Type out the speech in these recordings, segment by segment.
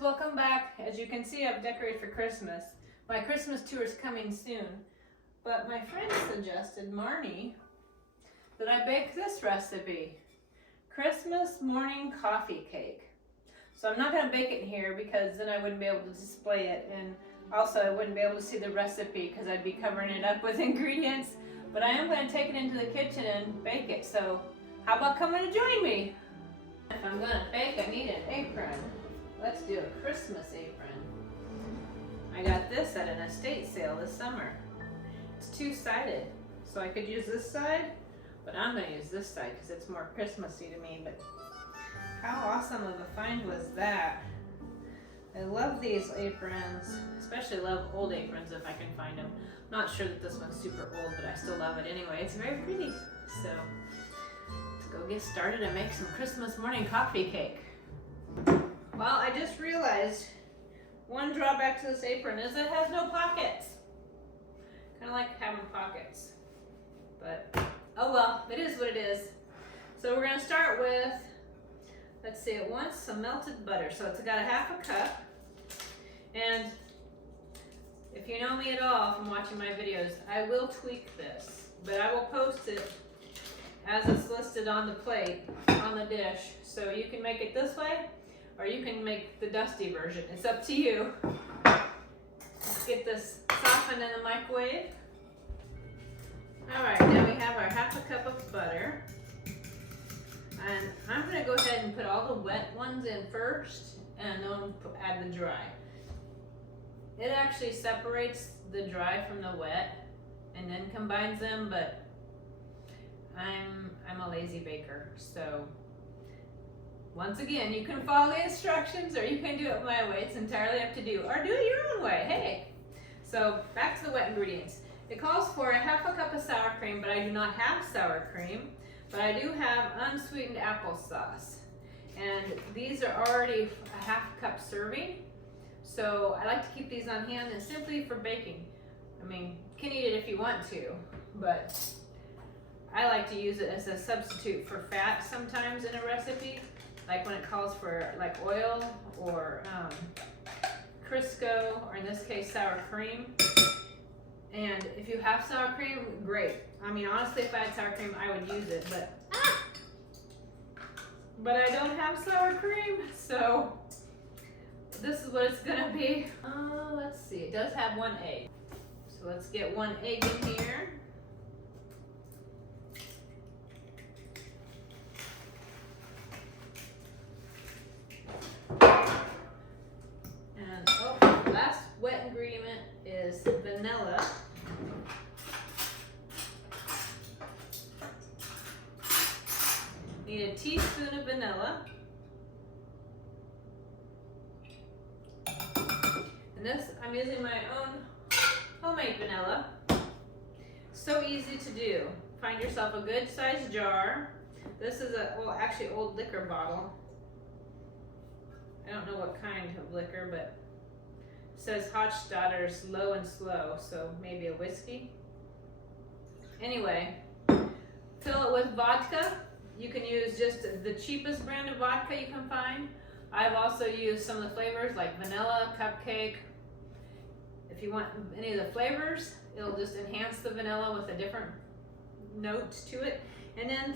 friends, welcome back. As you can see, I've decorated for Christmas. My Christmas tour is coming soon, but my friend suggested, Marni, that I bake this recipe, Christmas morning coffee cake. So I'm not going to bake it here because then I wouldn't be able to display it, and also I wouldn't be able to see the recipe because I'd be covering it up with ingredients. But I am going to take it into the kitchen and bake it, so how about coming to join me? If I'm going to bake, I need an apron. Let's do a Christmas apron. I got this at an estate sale this summer. It's two-sided, so I could use this side, but I'm going to use this side because it's more Christmassy to me. But how awesome of a find was that? I love these aprons, especially love old aprons if I can find them. Not sure that this one's super old, but I still love it anyway. It's very pretty. So let's go get started and make some Christmas morning coffee cake. Well, I just realized one drawback to this apron is it has no pockets. Kind of like having pockets, but oh well, it is what it is. So we're going to start with, let's see, it wants some melted butter. So it's got a half a cup, and if you know me at all from watching my videos, I will tweak this, but I will post it as it's listed on the plate, on the dish. So you can make it this way, or you can make the dusty version. It's up to you. Let's get this softened in the microwave. All right, now we have our half a cup of butter. And I'm gonna go ahead and put all the wet ones in first, and then add the dry. It actually separates the dry from the wet and then combines them, but I'm a lazy baker, so once again, you can follow the instructions or you can do it my way. It's entirely up to you, or do it your own way. Hey! So back to the wet ingredients. It calls for a half a cup of sour cream, but I do not have sour cream. But I do have unsweetened applesauce. And these are already a half cup serving. So I like to keep these on hand and simply for baking. I mean, you can eat it if you want to, but I like to use it as a substitute for fat sometimes in a recipe. Like when it calls for like oil or Crisco, or in this case sour cream. And if you have sour cream, great. I mean, honestly, if I had sour cream, I would use it, but I don't have sour cream, so this is what it's gonna be. Let's see, it does have one egg. So let's get one egg in here. And the last wet ingredient is vanilla. Need a teaspoon of vanilla. And this, I'm using my own homemade vanilla. So easy to do. Find yourself a good sized jar. This is a, well, actually old liquor bottle. I don't know what kind of liquor, but it says Hochstadter's low and slow, so maybe a whiskey. Anyway, fill it with vodka. You can use just the cheapest brand of vodka you can find. I've also used some of the flavors like vanilla, cupcake. If you want any of the flavors, it'll just enhance the vanilla with a different note to it. And then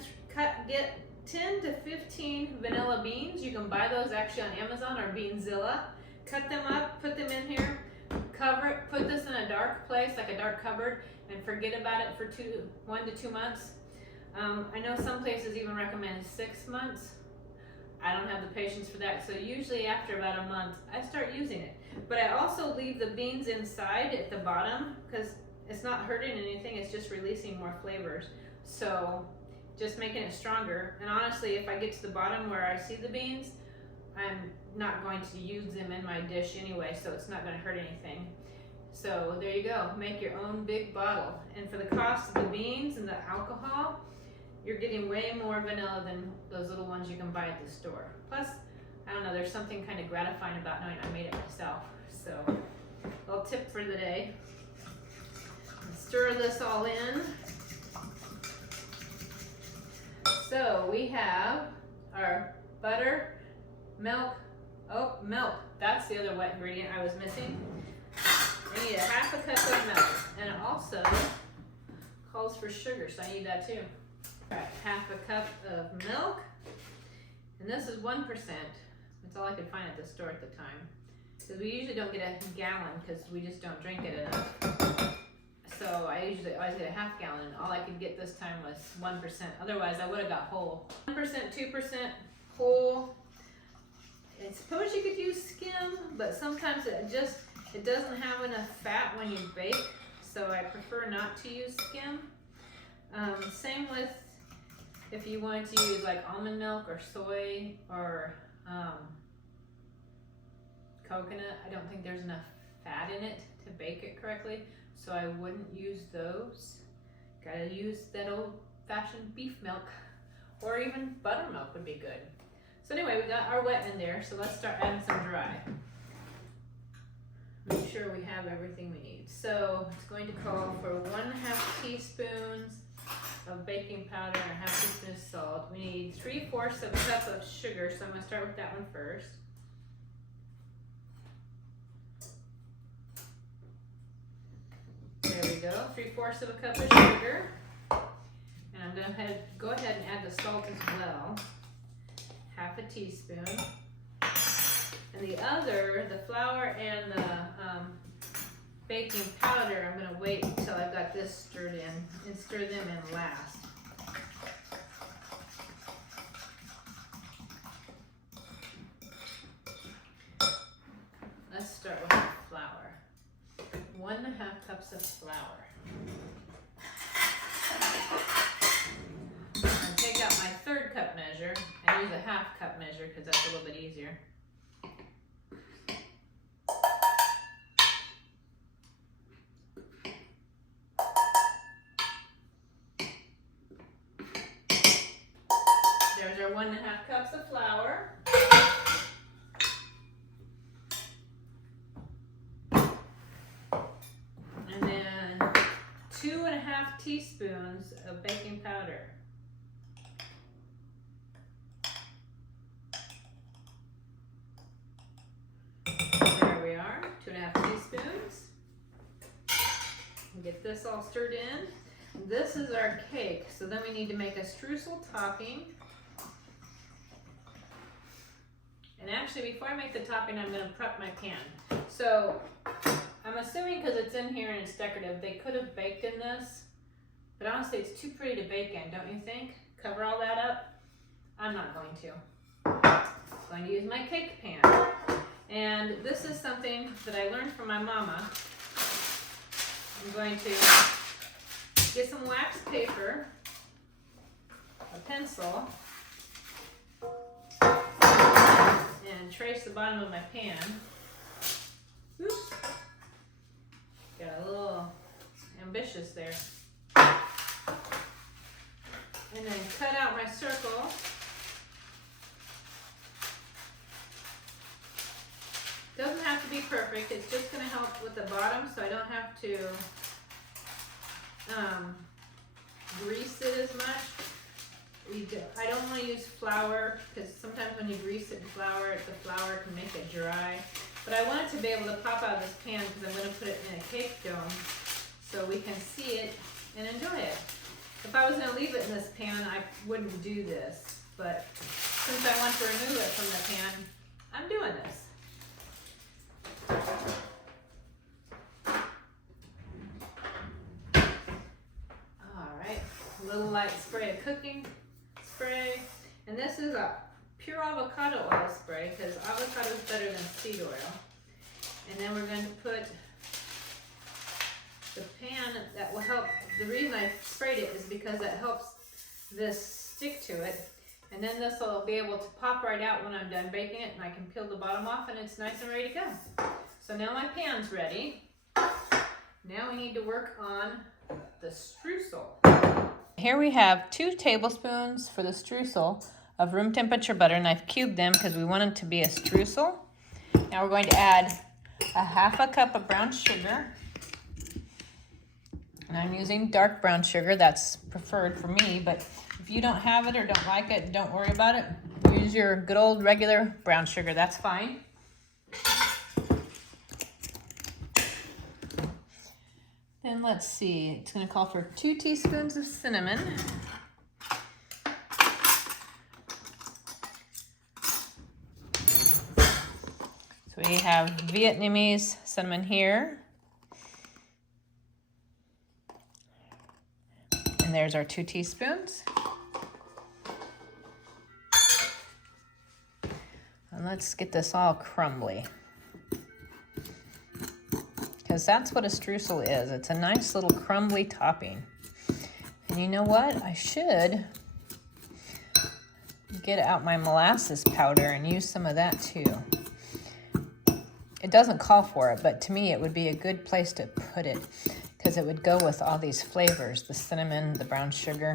get 10 to 15 vanilla beans. You can buy those actually on Amazon or Beanzilla. Cut them up, put them in here, cover it, put this in a dark place, like a dark cupboard, and forget about it for 1 to 2 months. I know some places even recommend 6 months. I don't have the patience for that, so usually after about a month, I start using it. But I also leave the beans inside at the bottom because it's not hurting anything, it's just releasing more flavors. So just making it stronger. And honestly, if I get to the bottom where I see the beans, I'm not going to use them in my dish anyway, so it's not going to hurt anything. So there you go, make your own big bottle. And for the cost of the beans and the alcohol, you're getting way more vanilla than those little ones you can buy at the store. Plus, I don't know, there's something kind of gratifying about knowing I made it myself. So, a little tip for the day. Stir this all in. So we have our butter, milk, Oh, milk. That's the other wet ingredient I was missing. I need a half a cup of milk. And it also calls for sugar, so I need that too. All right, half a cup of milk. And this is 1%. That's all I could find at the store at the time. Because we usually don't get a gallon because we just don't drink it enough. So I usually always get a half gallon. All I could get this time was 1%. Otherwise, I would have got whole. 1%, 2% whole. I suppose you could use skim, but sometimes it doesn't have enough fat when you bake. So I prefer not to use skim. Same with if you want to use like almond milk or soy or coconut. I don't think there's enough fat in it to bake it correctly, so I wouldn't use those. Gotta use that old-fashioned beef milk, or even buttermilk would be good. So anyway, we got our wet in there, so let's start adding some dry. Make sure we have everything we need. So it's going to call for 1/2 teaspoons of baking powder and 1/2 teaspoon of salt. We need 3/4 of a cup of sugar, so I'm going to start with that one first. There we go, 3/4 of a cup of sugar. And I'm going to go ahead and add the salt as well, 1/2 teaspoon. And the flour and the baking powder, I'm going to wait until I've got this stirred in and stir them in last. Let's start with the flour. 1.5 cups of flour. I'm going to take out my 1/3 cup measure and use a 1/2 cup measure because that's a little bit easier. There's our 1.5 cups of flour. And then 2.5 teaspoons of baking powder. There we are, 2.5 teaspoons. Get this all stirred in. This is our cake, so then we need to make a streusel topping. And actually, before I make the topping, I'm going to prep my pan. So I'm assuming because it's in here and it's decorative, they could have baked in this. But honestly, it's too pretty to bake in, don't you think? Cover all that up? I'm not going to. I'm going to use my cake pan. And this is something that I learned from my mama. I'm going to get some wax paper, a pencil, and trace the bottom of my pan. Oops. Got a little ambitious there. And then cut out my circle. Doesn't have to be perfect, it's just going to help with the bottom so I don't have to grease it as much. I don't want to use flour because sometimes when you grease it in flour, the flour can make it dry. But I want it to be able to pop out of this pan because I'm going to put it in a cake dome so we can see it and enjoy it. If I was going to leave it in this pan, I wouldn't do this. But since I want to remove it from the pan, I'm doing this. Alright, a little light spray of cooking spray. And this is a pure avocado oil spray because avocado is better than seed oil. And then we're going to put the pan that will help. The reason I sprayed it is because it helps this stick to it. And then this will be able to pop right out when I'm done baking it, and I can peel the bottom off and it's nice and ready to go. So now my pan's ready. Now we need to work on the streusel. Here we have 2 tablespoons for the streusel of room temperature butter, and I've cubed them because we want it to be a streusel. Now we're going to add a 1/2 cup of brown sugar. And I'm using dark brown sugar, that's preferred for me, but if you don't have it or don't like it, don't worry about it. Use your good old regular brown sugar, that's fine. Then let's see, it's gonna call for 2 teaspoons of cinnamon. So we have Vietnamese cinnamon here. And there's our 2 teaspoons. And let's get this all crumbly. Because that's what a streusel is. It's a nice little crumbly topping. And you know what? I should get out my molasses powder and use some of that too. It doesn't call for it, but to me it would be a good place to put it because it would go with all these flavors, the cinnamon, the brown sugar,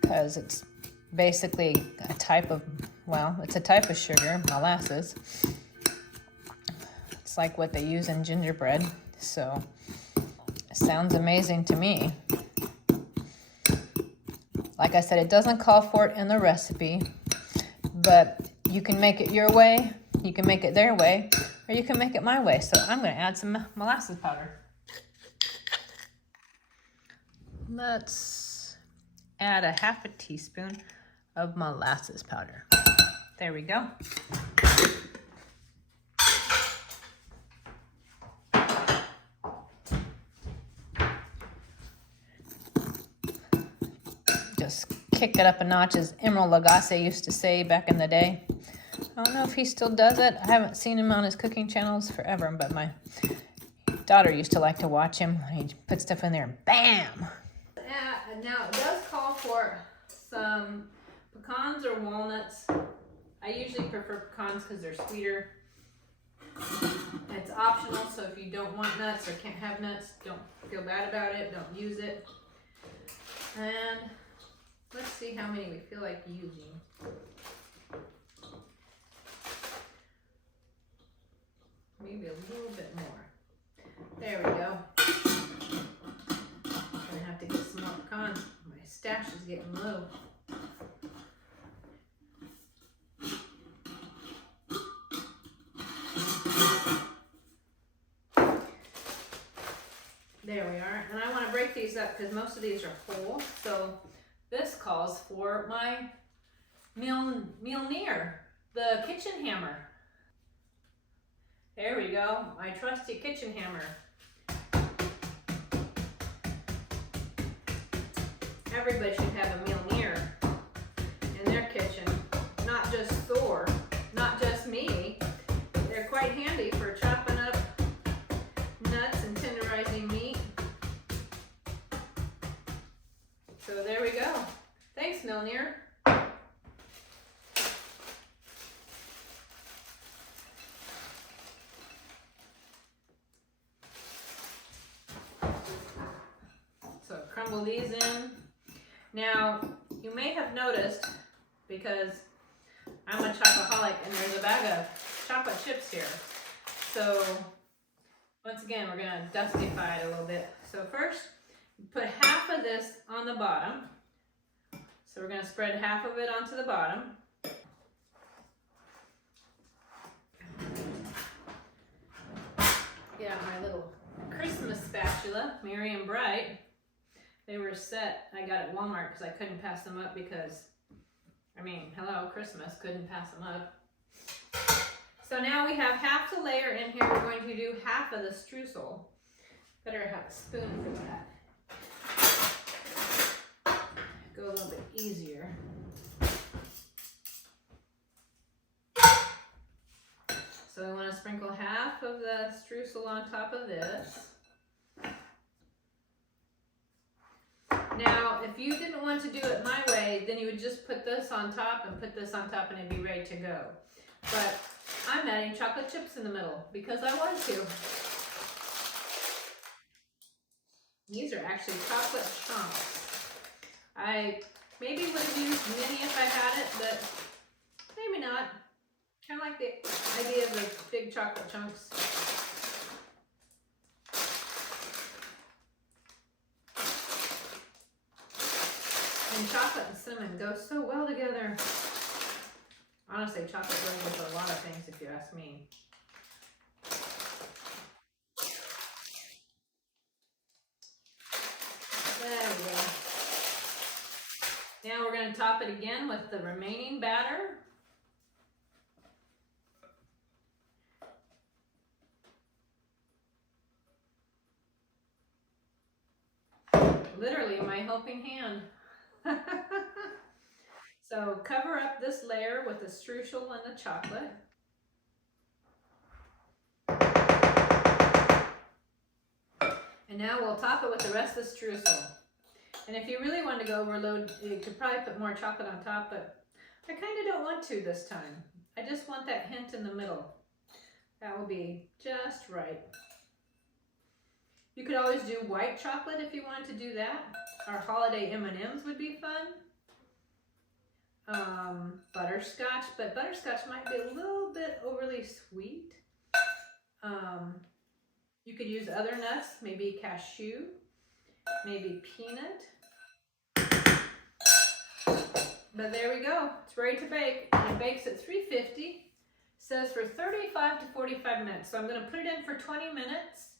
because it's basically a type of, well, it's a type of sugar, molasses. It's like what they use in gingerbread, so it sounds amazing to me. Like I said, it doesn't call for it in the recipe, but you can make it your way, you can make it their way, or you can make it my way. So I'm going to add some molasses powder. Let's add a 1/2 teaspoon of molasses powder. There we go. Just kick it up a notch, as Emerald Lagasse used to say back in the day. I don't know if he still does it. I haven't seen him on his cooking channels forever, but my daughter used to like to watch him. He put stuff in there and bam! Now it does call for some pecans or walnuts. I usually prefer pecans because they're sweeter. It's optional, so if you don't want nuts or can't have nuts, don't feel bad about it. Don't use it. And let's see how many we feel like using. Maybe a little bit more. There we go. I'm gonna have to get some more pecans. My stash is getting low. There we are. And I want to break these up because most of these are whole. So this calls for my Mjolnir, the kitchen hammer. There we go, my trusty kitchen hammer. Everybody should have a Mjolnir in their kitchen, not just Thor, not just me. They're quite handy for chopping up nuts and tenderizing meat. So there we go. Thanks, Mjolnir. So crumble these in. Now, you may have noticed, because I'm a chocoholic and there's a bag of chocolate chips here. So once again, we're gonna dustify it a little bit. So first, put 1/2 of this on the bottom. So we're gonna spread 1/2 of it onto the bottom. Get out my little Christmas spatula, Merry and Bright. They were set, I got at Walmart because I couldn't pass them up because, I mean, hello, Christmas, couldn't pass them up. So now we have 1/2 the layer in here. We're going to do 1/2 of the streusel. Better have a spoon for that. Go a little bit easier. So I want to sprinkle 1/2 of the streusel on top of this. Now, if you didn't want to do it my way, then you would just put this on top and put this on top and it'd be ready to go. But I'm adding chocolate chips in the middle because I want to. These are actually chocolate chunks. I maybe would have used mini if I had it, but maybe not. Kind of like the idea of the big chocolate chunks. And chocolate and cinnamon go so well together. Honestly, chocolate goes with a lot of things if you ask me. going to top it again with the remaining batter. Literally my helping hand. So cover up this layer with the streusel and the chocolate. And now we'll top it with the rest of the streusel. And if you really want to go overload, you could probably put more chocolate on top, but I kind of don't want to this time. I just want that hint in the middle. That will be just right. You could always do white chocolate if you wanted to do that. Our holiday M&Ms would be fun. Butterscotch, but butterscotch might be a little bit overly sweet. You could use other nuts, maybe cashew, maybe peanut. But there we go, it's ready to bake, and it bakes at 350. It says for 35 to 45 minutes. So I'm gonna put it in for 20 minutes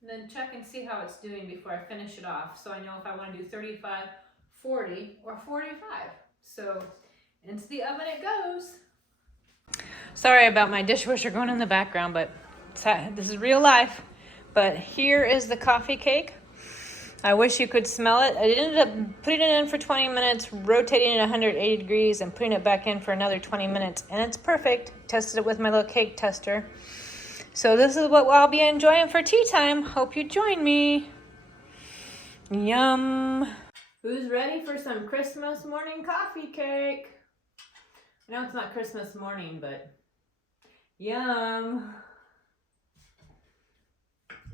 and then check and see how it's doing before I finish it off. So I know if I wanna do 35, 40, or 45. So into the oven it goes. Sorry about my dishwasher going in the background, but this is real life. But here is the coffee cake. I wish you could smell it. I ended up putting it in for 20 minutes, rotating it 180 degrees, and putting it back in for another 20 minutes. And it's perfect. Tested it with my little cake tester. So this is what I'll be enjoying for tea time. Hope you join me. Yum. Who's ready for some Christmas morning coffee cake? I know it's not Christmas morning, but yum.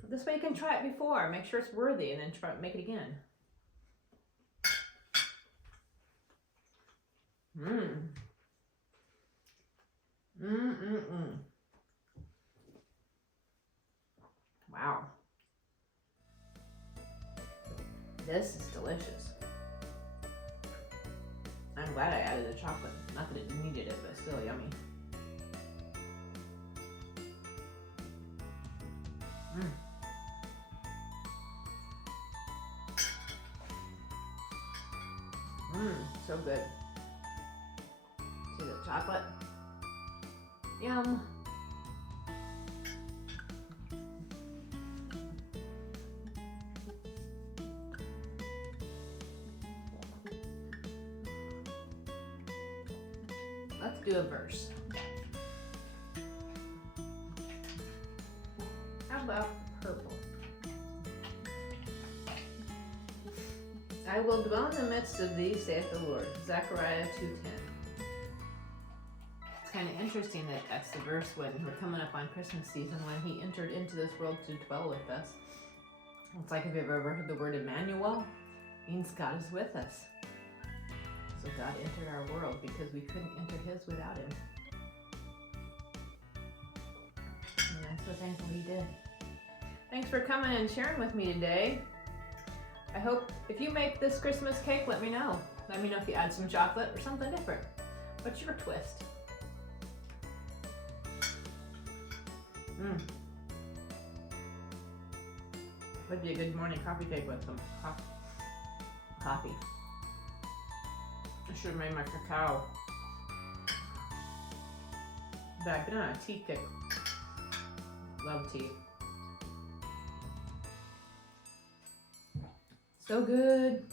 This way you can try it before, make sure it's worthy, and then make it again. Wow. This is delicious. I'm glad I added the chocolate. Not that it needed it, but still yummy. So good. See the chocolate? Yum. Let's do a verse. How about purple? I will dwell in the midst of thee, saith the Lord. Zechariah 2:10. It's kind of interesting that that's the verse when we're coming up on Christmas season, when he entered into this world to dwell with us. It's like if you've ever heard the word Emmanuel, it means God is with us. So God entered our world because we couldn't enter his without him. And I'm so thankful he did. Thanks for coming and sharing with me today. I hope if you make this Christmas cake, let me know. Let me know if you add some chocolate or something different. What's your twist? Would be a good morning coffee cake with some coffee. I should have made my cacao. But I've been on a tea kick. Love tea. So good.